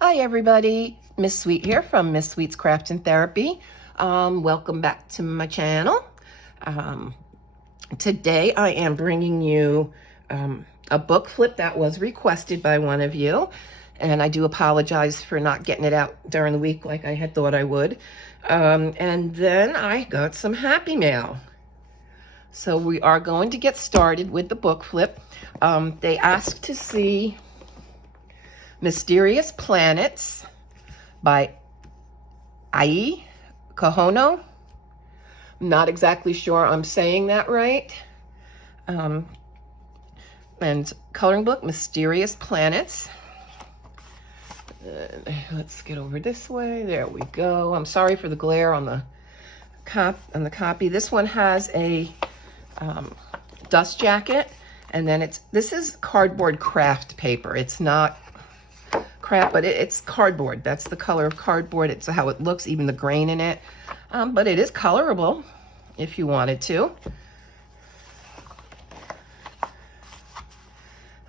Hi everybody, Miss Sweet here from Miss Sweet's Craft and Therapy. Welcome back to my channel. Today I am bringing you a book flip that was requested by one of you, and I do apologize for not getting it out during the week like I had thought I would. And then I got some happy mail. So we are going to get started with the book flip. They asked to see Mysterious Planets by Ai Kahono. I'm not exactly sure I'm saying that right. And coloring book, Mysterious Planets. Let's get over this way. There we go. I'm sorry for the glare on the copy. This one has a dust jacket, and then this is cardboard craft paper. It's not crap, but it's cardboard. That's the color of cardboard. It's how it looks, even the grain in it. But it is colorable if you wanted to.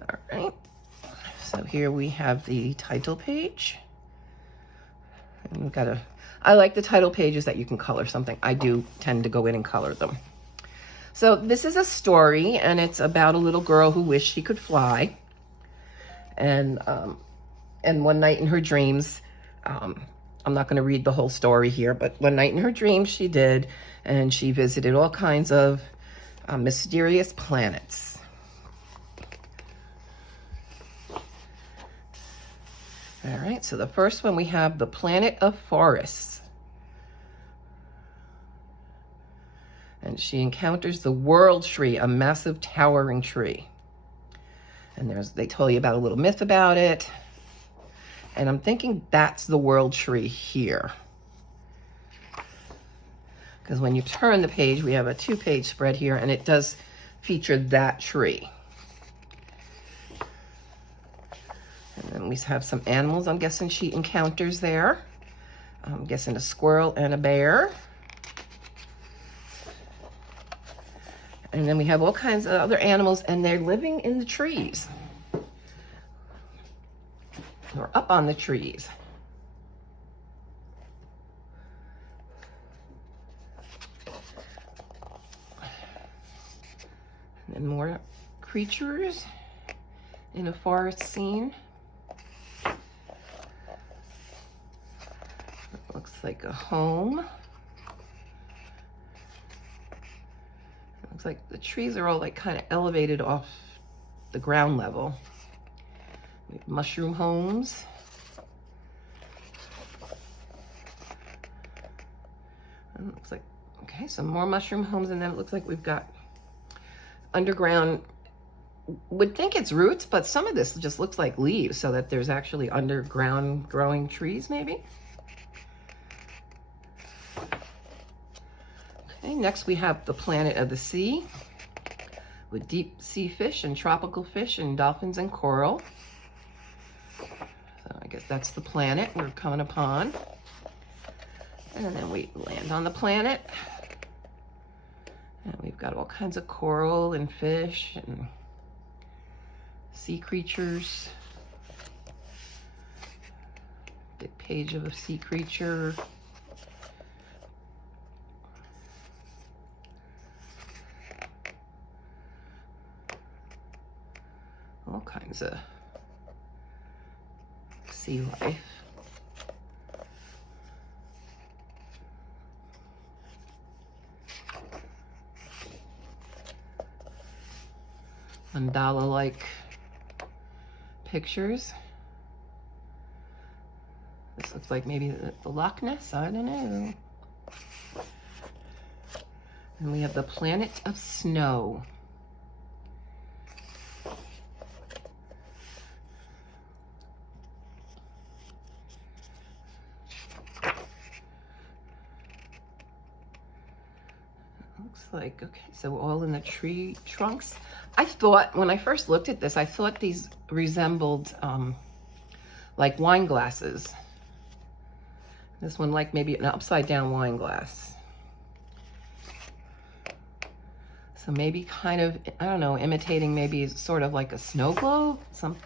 All right. So here we have the title page. And we've I like the title pages that you can color something. I do tend to go in and color them. So this is a story, and it's about a little girl who wished she could fly. And one night in her dreams, I'm not going to read the whole story here, but one night in her dreams she did, and she visited all kinds of mysterious planets. All right, so the first one we have the planet of forests. And she encounters the world tree, a massive towering tree. And they tell you about a little myth about it. And I'm thinking that's the world tree here. Because when you turn the page, we have a 2-page spread here, and it does feature that tree. And then we have some animals I'm guessing she encounters there. I'm guessing a squirrel and a bear. And then we have all kinds of other animals, and they're living in the trees. Or up on the trees. And then more creatures in a forest scene. It looks like a home. It looks like the trees are all like kind of elevated off the ground level. Mushroom homes. And it looks like, okay, some more mushroom homes, and then it looks like we've got underground, would think it's roots, but some of this just looks like leaves, so that there's actually underground growing trees maybe. Okay, next we have the planet of the sea with deep sea fish and tropical fish and dolphins and coral. So I guess that's the planet we're coming upon. And then we land on the planet. And we've got all kinds of coral and fish and sea creatures. Big page of a sea creature. All kinds of sea life. Mandala-like pictures. This looks like maybe the Loch Ness, I don't know. And we have the planet of snow. Looks like, okay, so all in the tree trunks. I thought, when I first looked at this, I thought these resembled like wine glasses. This one like maybe an upside down wine glass. So maybe kind of, I don't know, imitating maybe sort of like a snow globe. I'm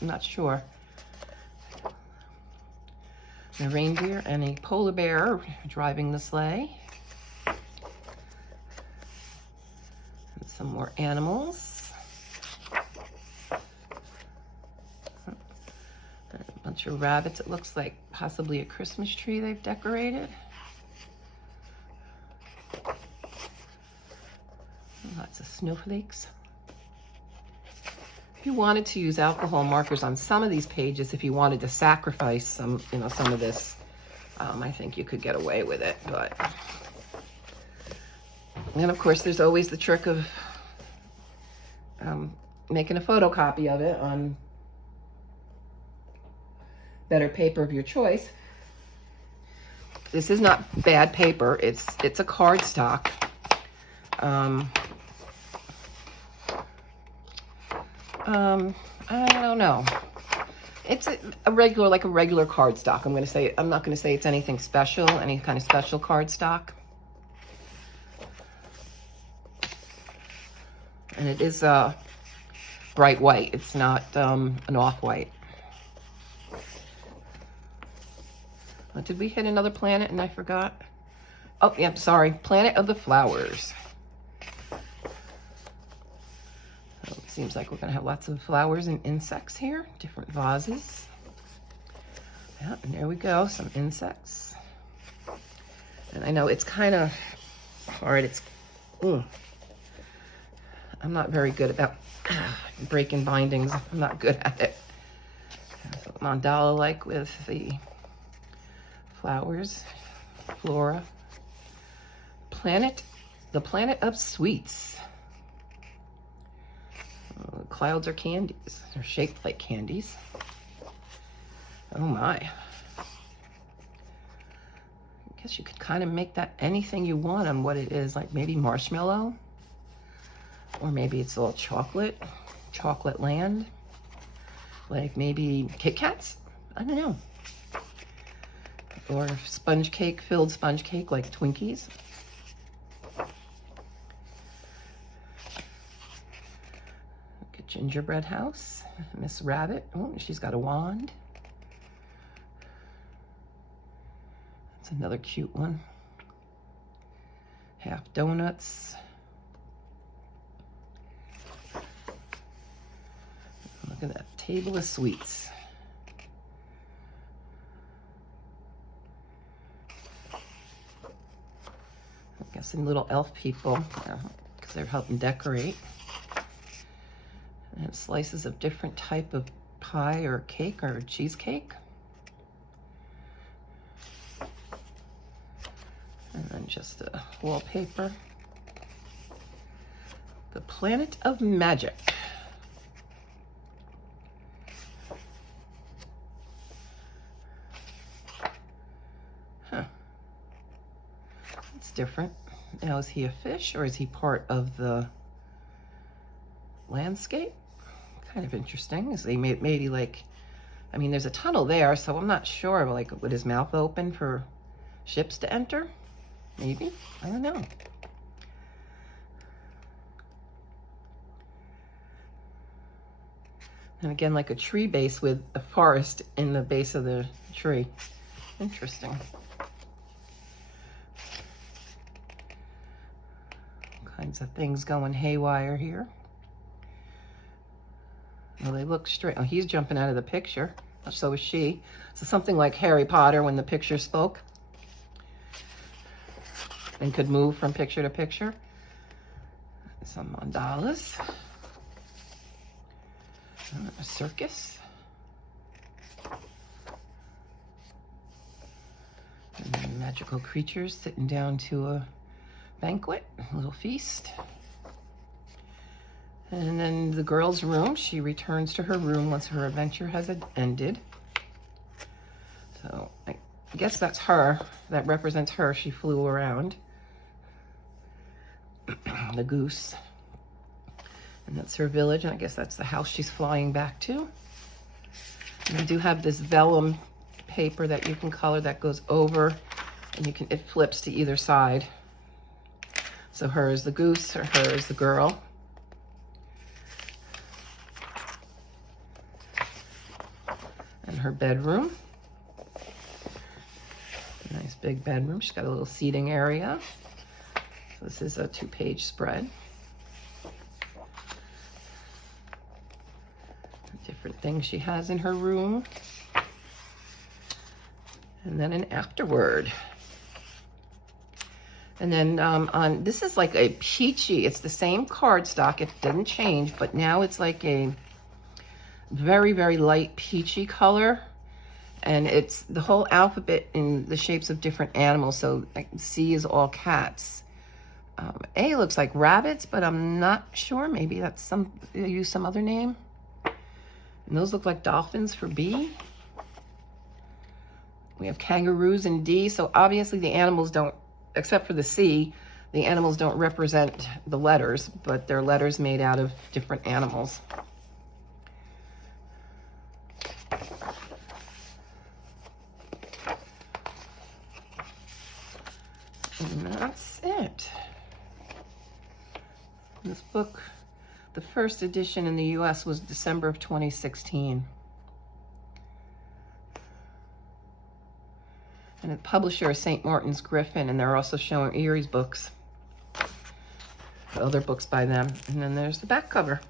not sure. A reindeer and a polar bear driving the sleigh. And some more animals. A bunch of rabbits. It looks like possibly a Christmas tree they've decorated. Lots of snowflakes. If you wanted to use alcohol markers on some of these pages, if you wanted to sacrifice some, some of this, I think you could get away with it. But, and of course, there's always the trick of making a photocopy of it on better paper of your choice. This is not bad paper. It's a cardstock. I don't know. It's a regular cardstock. I'm not going to say it's anything special, any kind of special cardstock. And it is bright white. It's not an off-white. Did we hit another planet and I forgot? Oh, yeah, sorry. Planet of the Flowers. Seems like we're going to have lots of flowers and insects here, different vases. Yeah, and there we go, some insects. And I know it's kind of hard. I'm not very good about breaking bindings. I'm not good at it. So mandala-like with the flowers, flora. The planet of sweets. Clouds are candies. They're shaped like candies. Oh my. I guess you could kind of make that anything you want on what it is, like maybe marshmallow. Or maybe it's all chocolate land. Like maybe Kit Kats? I don't know. Or filled sponge cake like Twinkies. Gingerbread house, Miss Rabbit. Oh, she's got a wand. That's another cute one. Half donuts. Look at that table of sweets. I'm guessing little elf people, because they're helping decorate. And slices of different type of pie or cake or cheesecake. And then just a wallpaper. The Planet of Magic. Huh. That's different. Now, is he a fish or is he part of the landscape? Kind of interesting. Is they maybe like, I mean, there's a tunnel there, so I'm not sure. Like, would his mouth open for ships to enter? Maybe. I don't know. And again, like a tree base with a forest in the base of the tree. Interesting. All kinds of things going haywire here. Well, they look straight. Oh, he's jumping out of the picture. So is she. So something like Harry Potter when the picture spoke and could move from picture to picture. Some mandalas. A circus. And then magical creatures sitting down to a banquet, a little feast. And then the girl's room, she returns to her room once her adventure has ended. So I guess that's her. That represents her. She flew around. The goose. And that's her village. And I guess that's the house she's flying back to. And I do have this vellum paper that you can color that goes over. And it flips to either side. So her is the goose or her is the girl. And her bedroom. big bedroom. She's got a little seating area. So this is a 2-page spread. Different things she has in her room. And then an afterword. And then this is like a peachy, it's the same cardstock, it didn't change, but now it's like a very, very light peachy color. And it's the whole alphabet in the shapes of different animals. So like C is all cats. A looks like rabbits, but I'm not sure. Maybe that's they use some other name. And those look like dolphins for B. We have kangaroos in D. So obviously the animals don't, except for the C, the animals don't represent the letters, but they're letters made out of different animals. And that's it. This book, the first edition in the US was December of 2016. And the publisher is St. Martin's Griffin, and they're also showing Erie's books, other books by them. And then there's the back cover.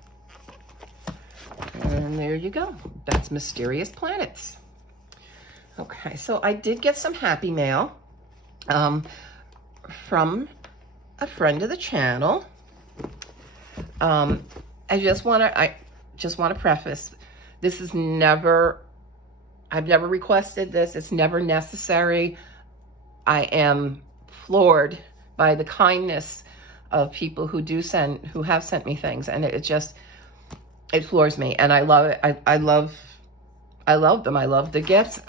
And there you go. That's Mysterious Planets. Okay, so I did get some happy mail from a friend of the channel. I just want to preface, this is never, I've never requested this. It's never necessary. I am floored by the kindness of people who have sent me things, and it floors me, and I love it. I love them. I love the gifts.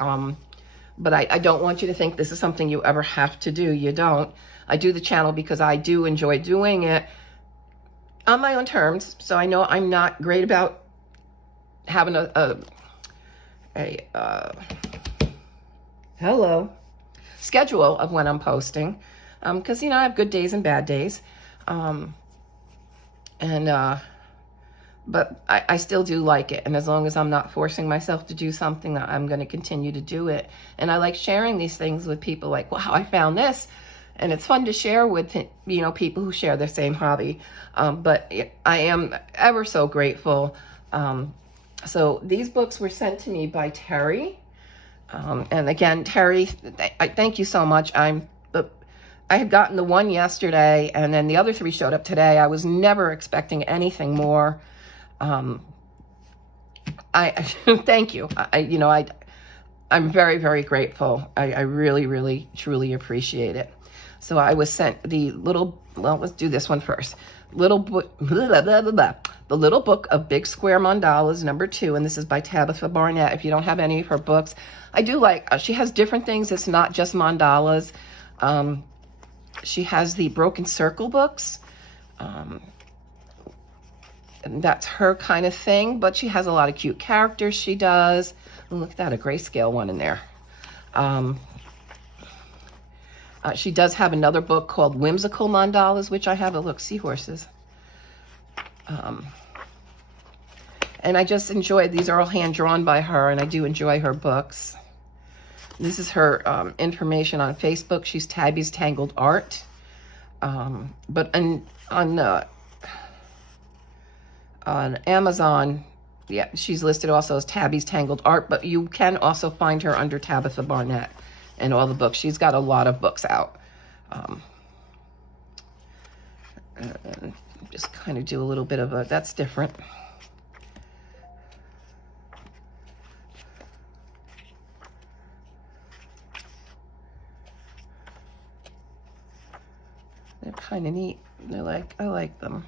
But I don't want you to think this is something you ever have to do. You don't. I do the channel because I do enjoy doing it on my own terms. So I know I'm not great about having a schedule of when I'm posting, because I have good days and bad days, but I still do like it, and as long as I'm not forcing myself to do something, I'm going to continue to do it. And I like sharing these things with people, like, wow, I found this, and it's fun to share with people who share the same hobby. But I am ever so grateful. So these books were sent to me by Terry. And again, Terry, I thank you so much. I had gotten the one yesterday, and then the other 3 showed up today. I was never expecting anything more. I thank you. I'm very, very grateful. I really, really, truly appreciate it. So I was sent the let's do this one first. The Little Book of Big Square Mandalas, #2, and this is by Tabitha Barnett. If you don't have any of her books, I do like, she has different things. It's not just mandalas. She has the Broken Circle books, and that's her kind of thing, but she has a lot of cute characters she does. Look at that, a Grayscale one in there. She does have another book called Whimsical Mandalas, which I have. Look, seahorses. And I just enjoy, these are all hand-drawn by her, and I do enjoy her books. This is her information on Facebook. She's Tabby's Tangled Art. But on Amazon, yeah, she's listed also as Tabby's Tangled Art, but you can also find her under Tabitha Barnett and all the books. She's got a lot of books out. And just kind of do a little bit of that's different. They're kind of neat. I like them.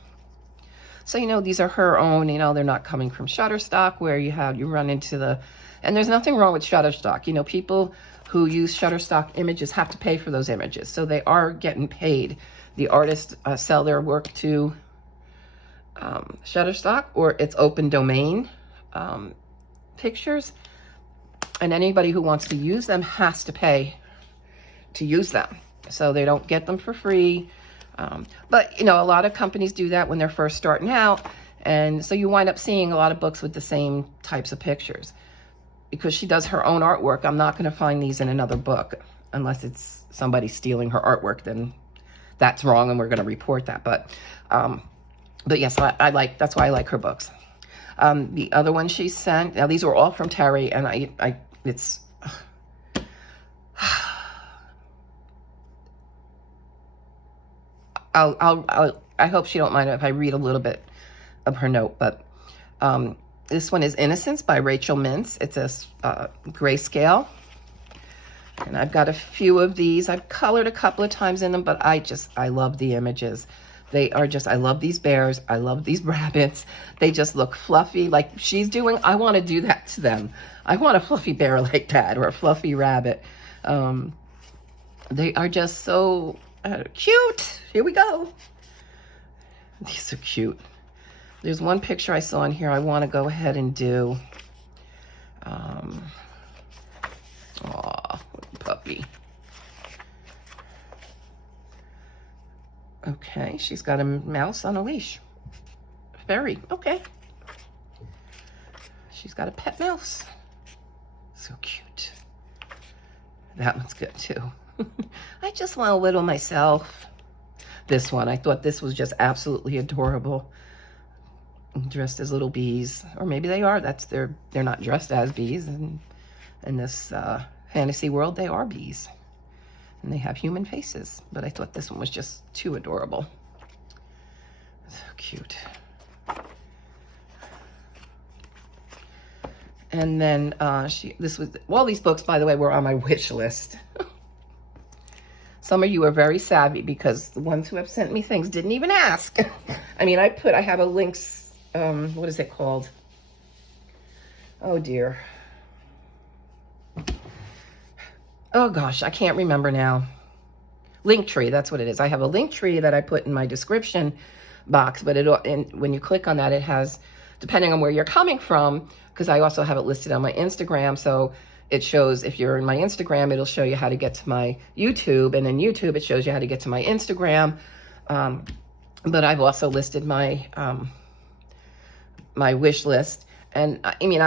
So, these are her own, they're not coming from Shutterstock, where you run into and there's nothing wrong with Shutterstock. People who use Shutterstock images have to pay for those images. So they are getting paid. The artists sell their work to Shutterstock, or it's open domain pictures. And anybody who wants to use them has to pay to use them. So they don't get them for free. But, a lot of companies do that when they're first starting out. And so you wind up seeing a lot of books with the same types of pictures. Because she does her own artwork, I'm not going to find these in another book unless it's somebody's stealing her artwork, then that's wrong and we're going to report that. But yes, I like, that's why I like her books. The other one she sent, now these were all from Terry, and it's, I hope she don't mind if I read a little bit of her note, but this one is Innocence by Rachel Mintz. It's a grayscale. And I've got a few of these. I've colored a couple of times in them, but I love the images. They are just, I love these bears. I love these rabbits. They just look fluffy like she's doing. I want to do that to them. I want a fluffy bear like that, or a fluffy rabbit. They are just so cute. Here we go. These are cute. There's one picture I saw in here I want to go ahead and do. Aw, puppy. Okay, she's got a mouse on a leash. Fairy, okay. She's got a pet mouse. So cute. That one's good too. I just want a little myself. This one, I thought this was just absolutely adorable. Dressed as little bees, or maybe they are. They're not dressed as bees, and in this fantasy world, they are bees, and they have human faces. But I thought this one was just too adorable. So cute. And then all these books, by the way, were on my wish list. Some of you are very savvy, because the ones who have sent me things didn't even ask. I mean, I have a links. What is it called? Oh dear. Oh gosh, I can't remember now. Linktree, that's what it is. I have a Linktree that I put in my description box, but when you click on that, it has, depending on where you're coming from, because I also have it listed on my Instagram, so it shows, if you're in my Instagram, it'll show you how to get to my YouTube, and in YouTube, it shows you how to get to my Instagram. But I've also listed my my wish list. And I mean,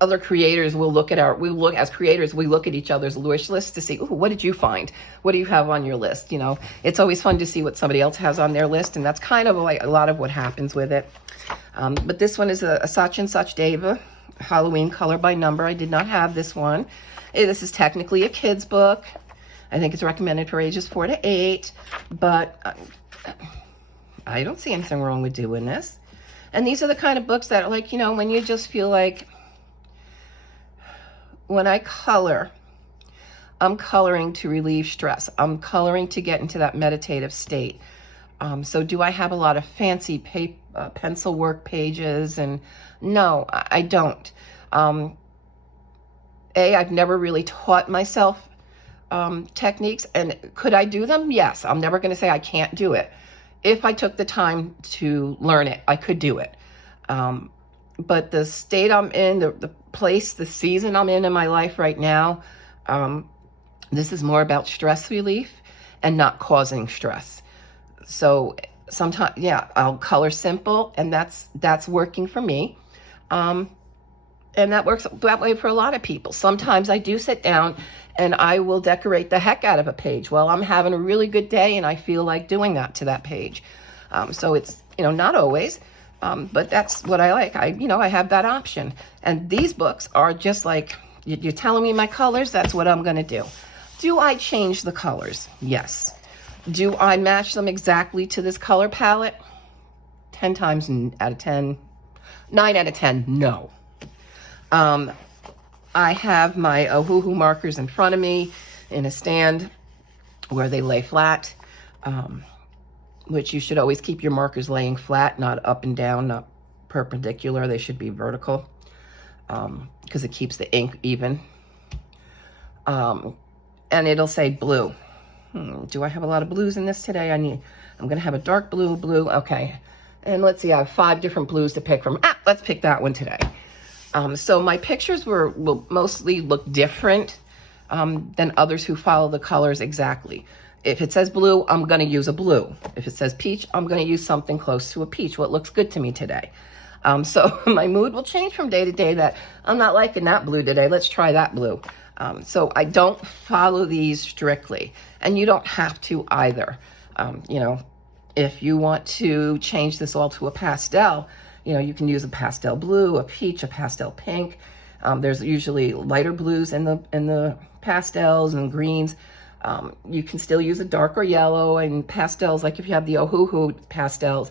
other creators will look at as creators, we look at each other's wish lists to see, ooh, what did you find? What do you have on your list? You know, it's always fun to see what somebody else has on their list. And that's kind of like a lot of what happens with it. But this one is a Such and Such Deva, Halloween color by number. I did not have this one. This is technically a kid's book. I think it's recommended for ages 4 to 8, but I don't see anything wrong with doing this. And these are the kind of books that are like, you know, when you just feel like, when I color, I'm coloring to relieve stress. I'm coloring to get into that meditative state. So do I have a lot of fancy pencil work pages? And no, I don't. I've never really taught myself techniques. And could I do them? Yes. I'm never going to say I can't do it. If I took the time to learn it, I could do it. But the state I'm in, the place, the season I'm in my life right now, this is more about stress relief and not causing stress. So sometimes, yeah, I'll color simple, and that's working for me. And that works that way for a lot of people. Sometimes I do sit down and I will decorate the heck out of a page. Well, I'm having a really good day and I feel like doing that to that page. So it's, you know, not always, but that's what I like. I have that option. And these books are just like, you're telling me my colors, that's what I'm going to do. Do I change the colors? Yes. Do I match them exactly to this color palette? 10 times out of 10, 9 out of 10, no. I have my Ohuhu markers in front of me in a stand where they lay flat, which you should always keep your markers laying flat, not up and down, not perpendicular. They should be vertical, because it keeps the ink even. And it'll say blue. Do I have a lot of blues in this today? I'm going to have a dark blue. Okay. And let's see, I have 5 different blues to pick from. Let's pick that one today. So my pictures will mostly look different than others who follow the colors exactly. If it says blue, I'm going to use a blue. If it says peach, I'm going to use something close to a peach, what looks good to me today. So my mood will change from day to day, that I'm not liking that blue today. Let's try that blue. So I don't follow these strictly, and you don't have to either. You know, if you want to change this all to a pastel, you know, you can use a pastel blue, a peach, a pastel pink. There's usually lighter blues in the pastels and greens. You can still use a darker yellow and pastels, like if you have the Ohuhu pastels,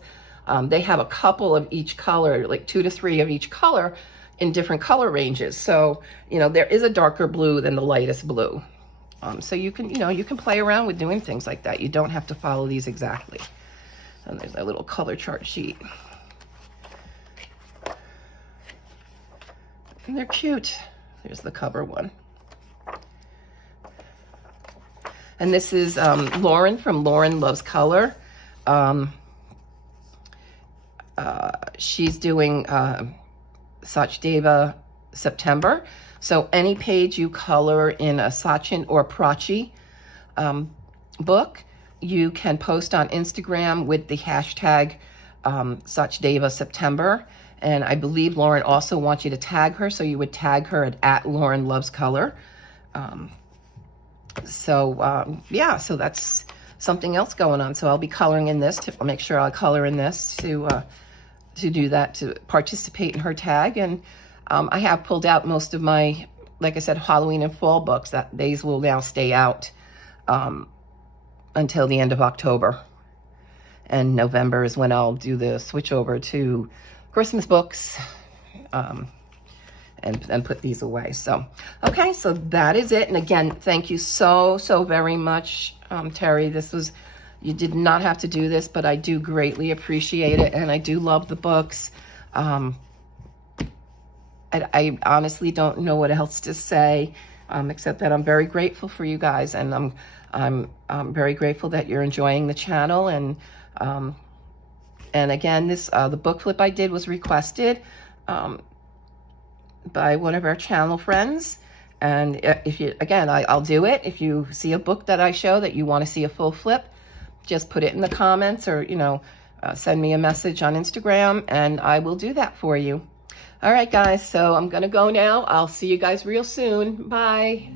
they have a couple of each color, like 2 to 3 of each color in different color ranges. So, you know, there is a darker blue than the lightest blue. So you can, you know, you can play around with doing things like that. You don't have to follow these exactly. And there's a little color chart sheet. And they're cute. There's the cover one. And this is Lauren from Lauren Loves Color. She's doing Sachdeva September. So any page you color in a Sachin or Prachi book, you can post on Instagram with the hashtag Sachdeva September. And I believe Lauren also wants you to tag her, so you would tag her at Lauren Loves Color. Yeah, so that's something else going on. So I'll be coloring in this. I'll make sure I'll color in this to do that, to participate in her tag. And I have pulled out most of my, like I said, Halloween and fall books. That these will now stay out until the end of October. And November is when I'll do the switch over to Christmas books and put these away. So, okay, so that is it. And again, thank you so very much, Terry. You did not have to do this, but I do greatly appreciate it. And I do love the books. I honestly don't know what else to say, except that I'm very grateful for you guys. And I'm very grateful that you're enjoying the channel. And again, the book flip I did was requested by one of our channel friends. And if you, again, I'll do it. If you see a book that I show that you want to see a full flip, just put it in the comments, or, you know, send me a message on Instagram and I will do that for you. All right, guys, so I'm going to go now. I'll see you guys real soon. Bye.